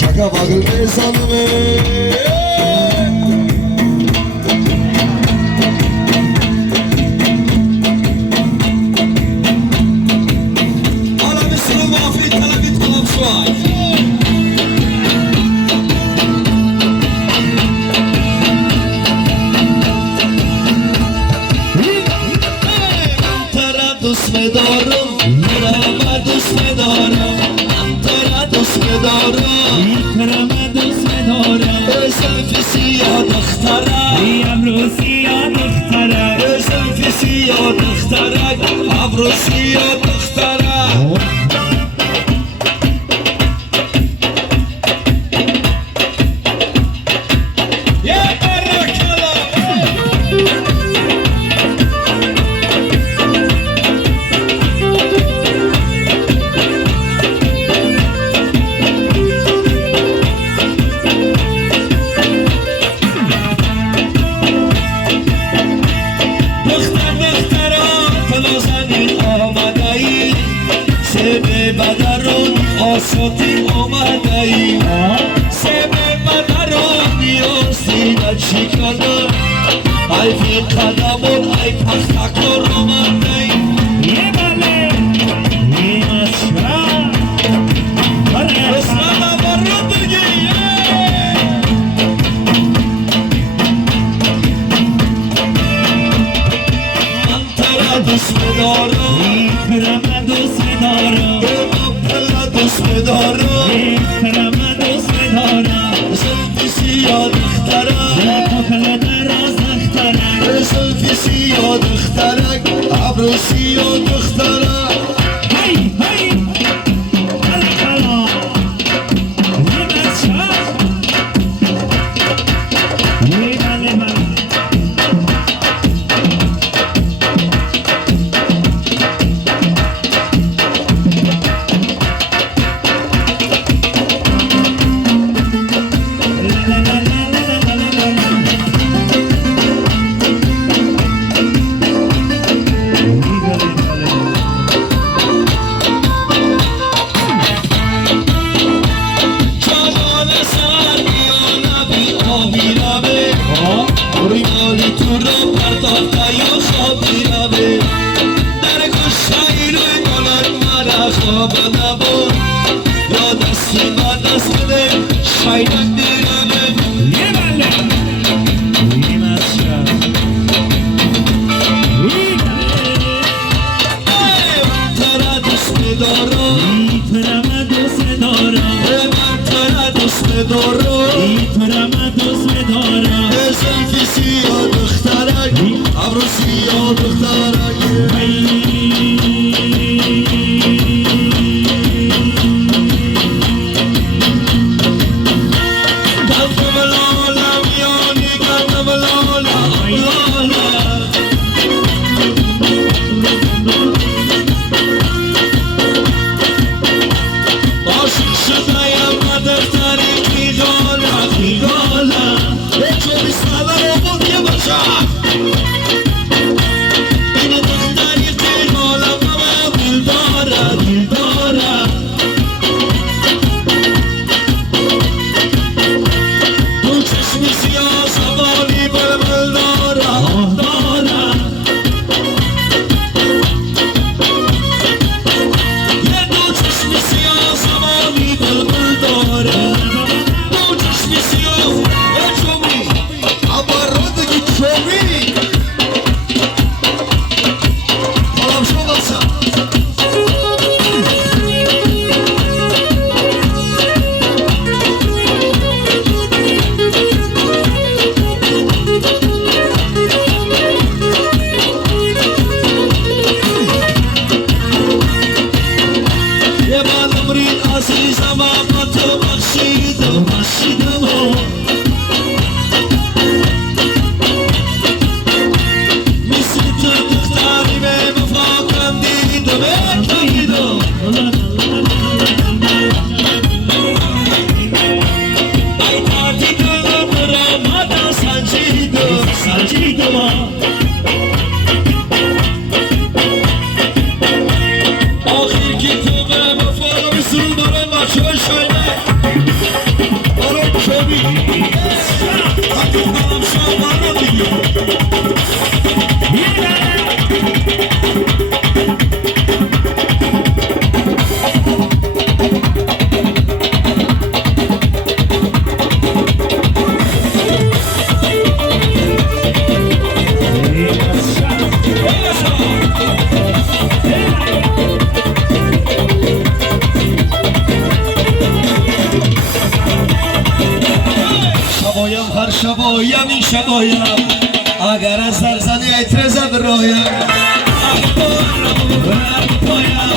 چکا باقل بزنمه دوست دارم ترم دوست دارم ترم دوست دارم ترم دوست دارم سلفی سیاه دخترم ابرو سیاه دخترم سلفی سیاه دخترم ابرو سیاه دخترم آساتی آمده ای سه بدرون نیازی نچی کنم ای فی قدمون ای پختکار آمده ای یه بله یه مشرم رسمت برو بگی من ترا دوست دارم ترا دوست دارم دوست دارم ترم دوست دارم سلفی سیاه دخترم کافل دراز دخترم سلفی سیاه دخترم ابرو سیاه دخترم هی هی بله خلا نیمت شد بله بله ریمالی تو رو پرداخته یا خوابی روه در گوشه روی گلن مرا خواب نبود یا دستی با دست بده شایدک دیرمه یه بله نیمت شد من ترا دوست دارم ترم دوست دارم من ترا دوست دارم ترم دوست دارم سلفی سیاه دخترک ابرو سیاه دخترک گردم لالم یانی گردم لالم عاشق شده‌ام و دختری خیالم خیالم چون بی‌صبر بود یه باشم این دختری خیالم و دل داره دل داره دو چشمی سیاه سوالی بلبل داره آه داره یه دو چشمی سیاه سوالی بلبل داره دو چشمی سیاه یه چوبی عبارو بگی چوبی حالم شو بسم یه من امرین عزیزم اما تو بخشیدم بخشیدم مثل تو دختری به مفاقم دیدم دیدم ای تاتی دلم را مادا سنجیدم سنجیدم آخر که تو به مفاقم سون دارم بچه شایده شبایم این شبایم اگر از زرزنی اعترزد رایم اگر بار رو رد پایم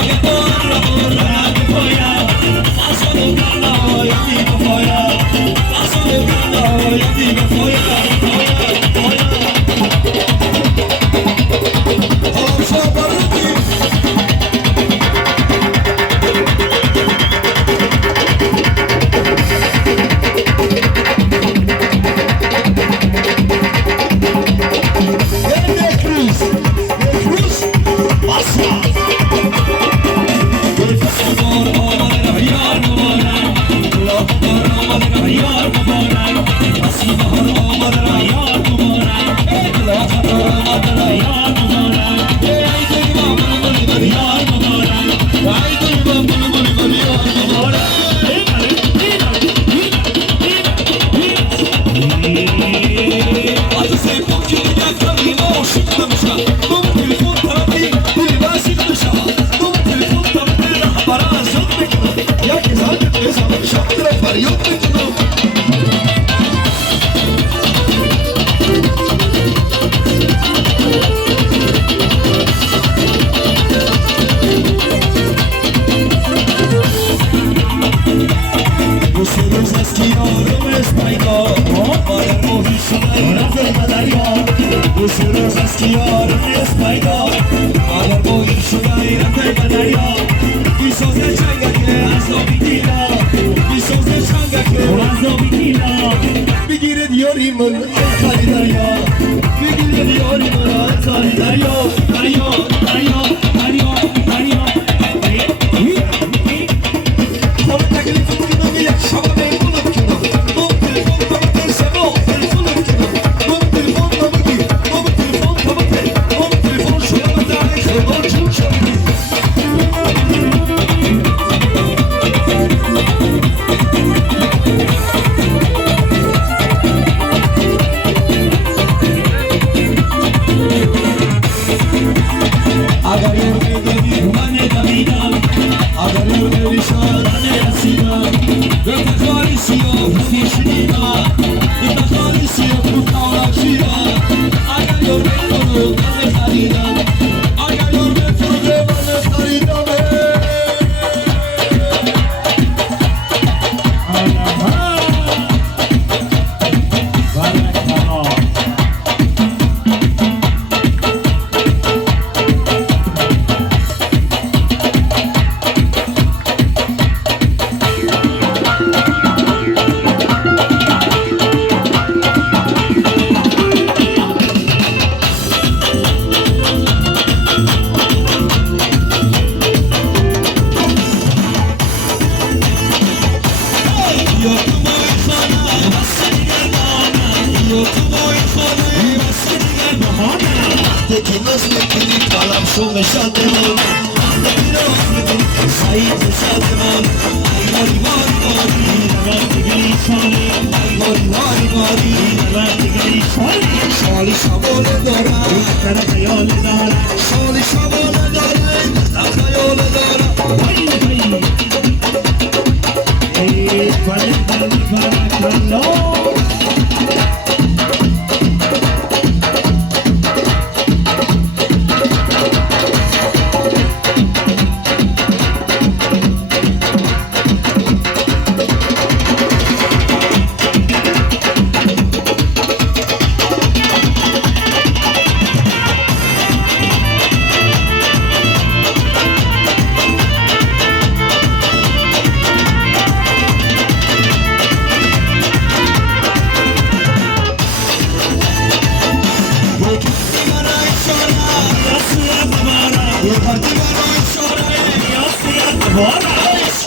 اگر بار رو رد پایم اصلا کنایم دیگه پایم اصلا کنایم دیگه پایم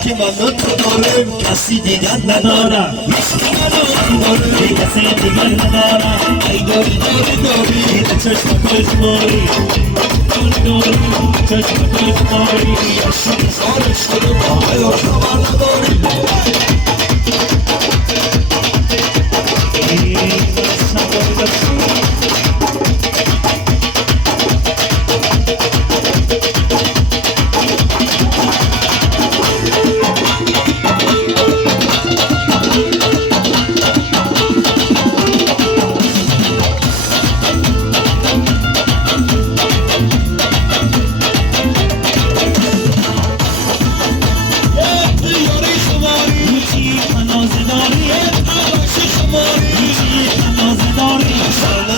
که من تو دارم کسی دیگر ندارم عشق منو دارم ای کسی دیگر ندارم ای داری ای چشم کشماری داری چشم کشماری عشق سالش کنه با یا خبر نداری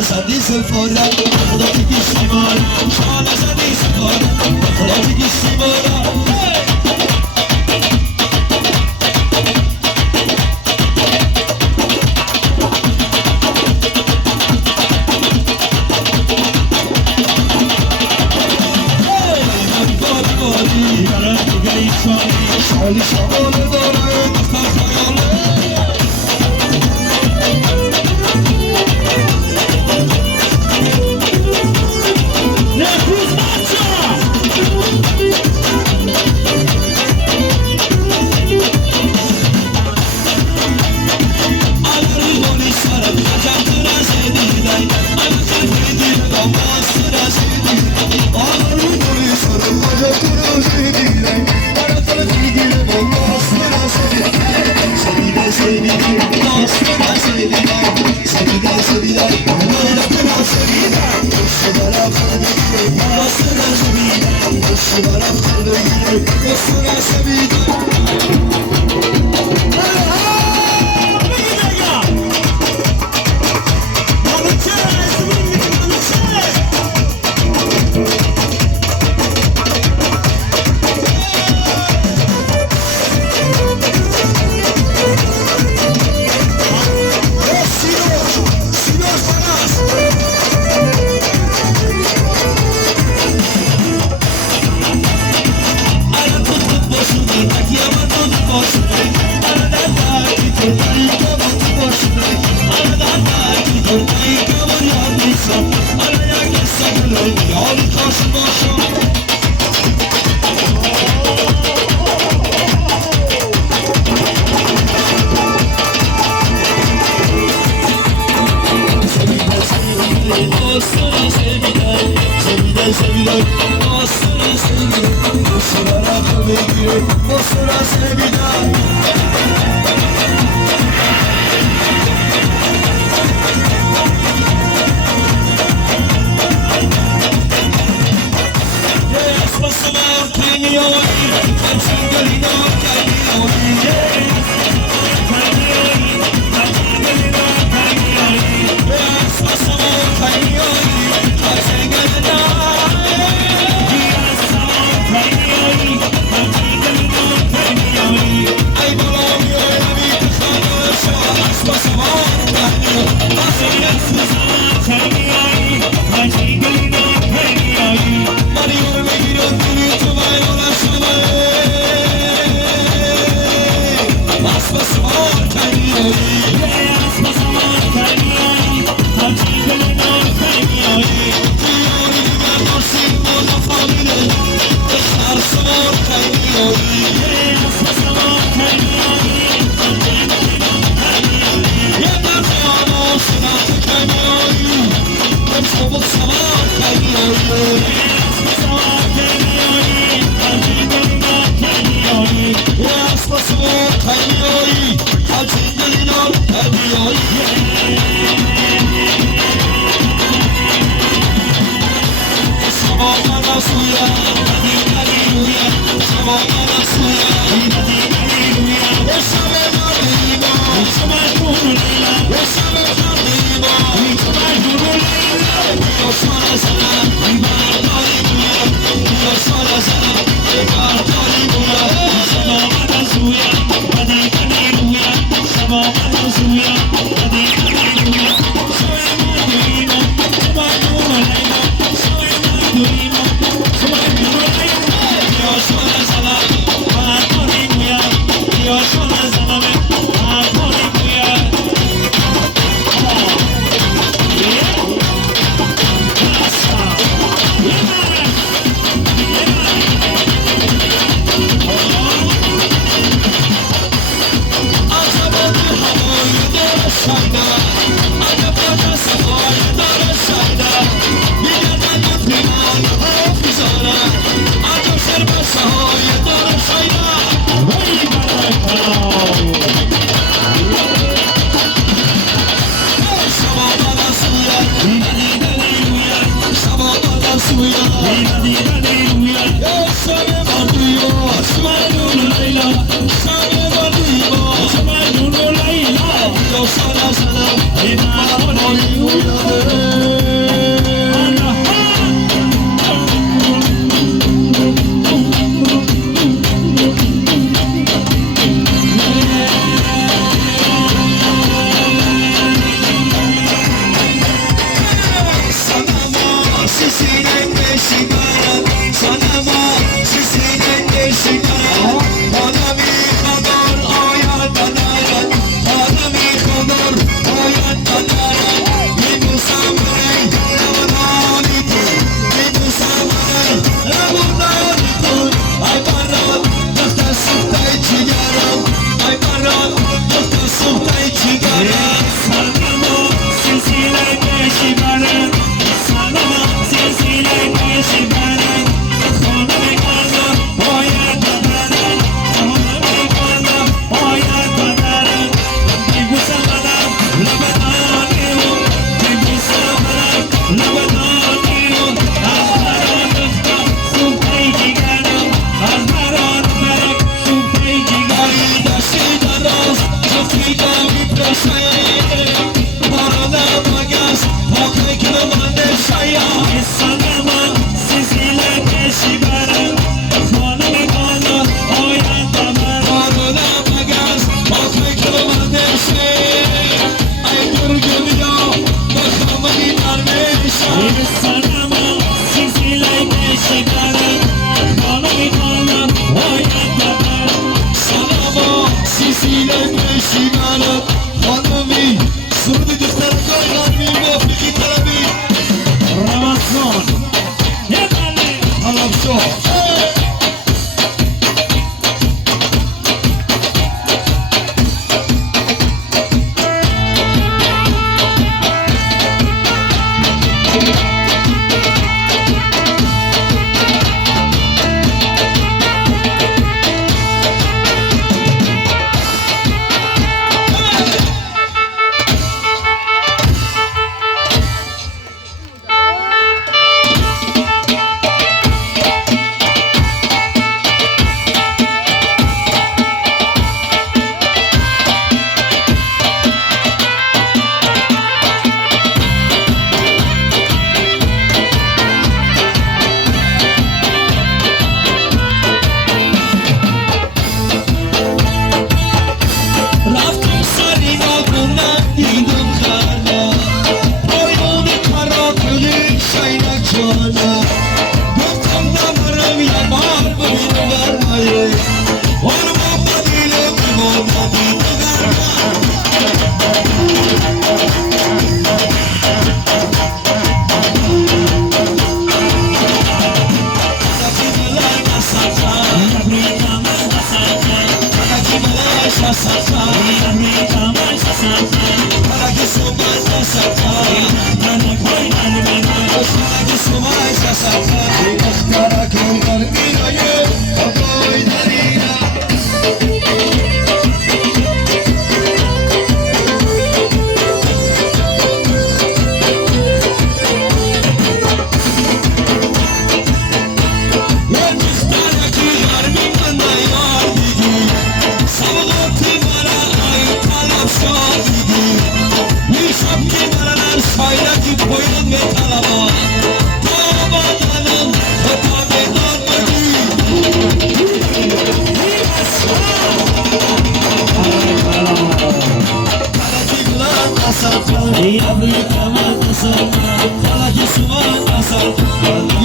زدی سفارم خدا دیگه سیمارم شانه زدی سفارم خدا دیگه سیمارم شالی شماله داره دفتر خیاله Yes,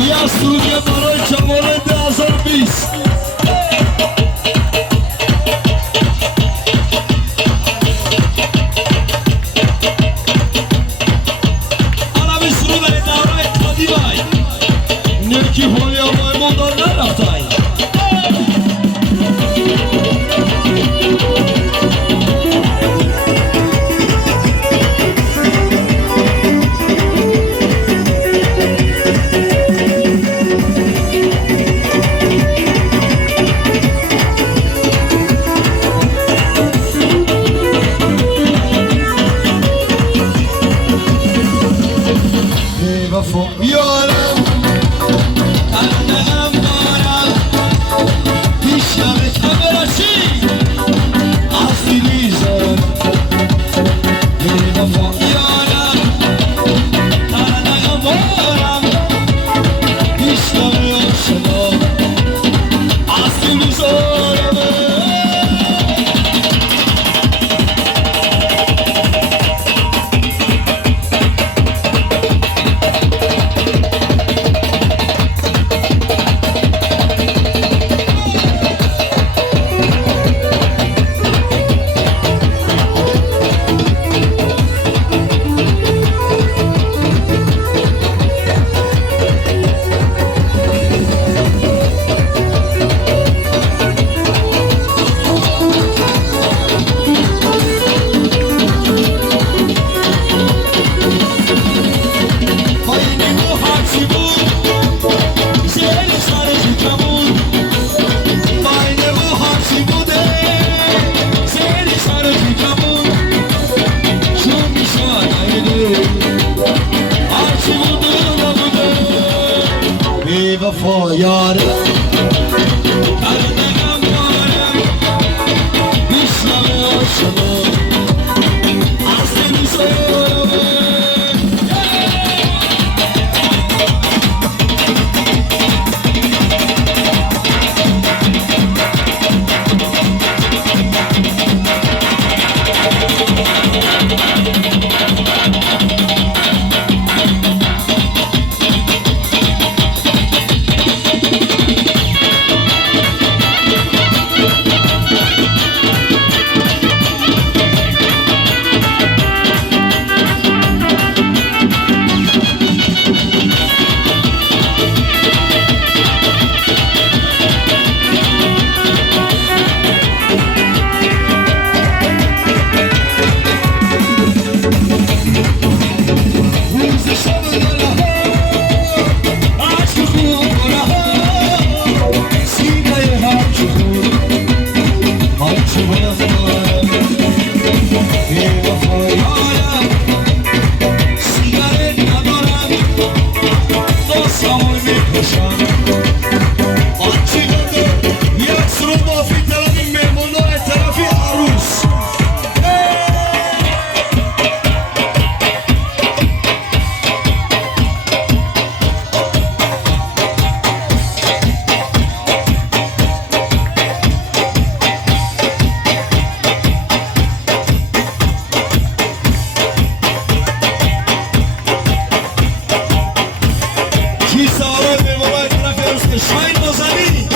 یا سوریه برای جوانان بیازار بیست عربی سرو در دورای قدیمای نرکی حالی آمای مادر نرفتای بی‌وفایانم سیگارت ندارم دوستامو میکشم آنچی گفته یک سرو مافی طرف مهمونا طرف عروس کی سوار مهمونا طرف عروس که شاین نازنی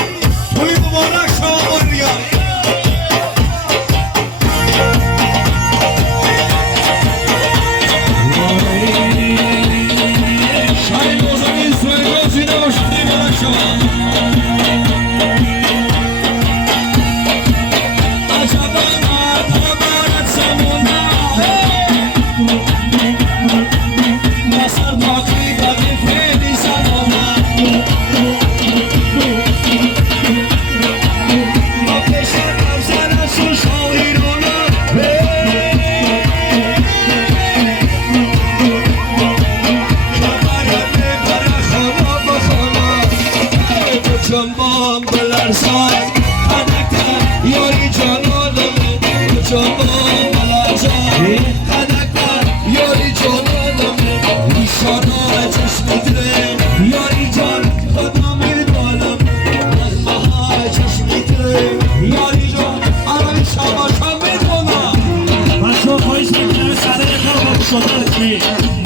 توی مبارک شما مریا شاین نازنی سویگاه زینه باشدی مبارک شما عجبا مردمانت سمونه نصر باقی بقی فیلی سمونه با پیشت افزن از سو شاهیرانه کمرت میبره خانه به خانه به جنبان بلرزان خدکتر یاری جانانمه به جنبان بلرزان خدکتر یاری جانانمه ایشانا چشمی دره یاری جان خدا میدانم از بهای چشمی دره یاری جان آرای شما میدانم بچه ها پایش میکنه سره کار با شده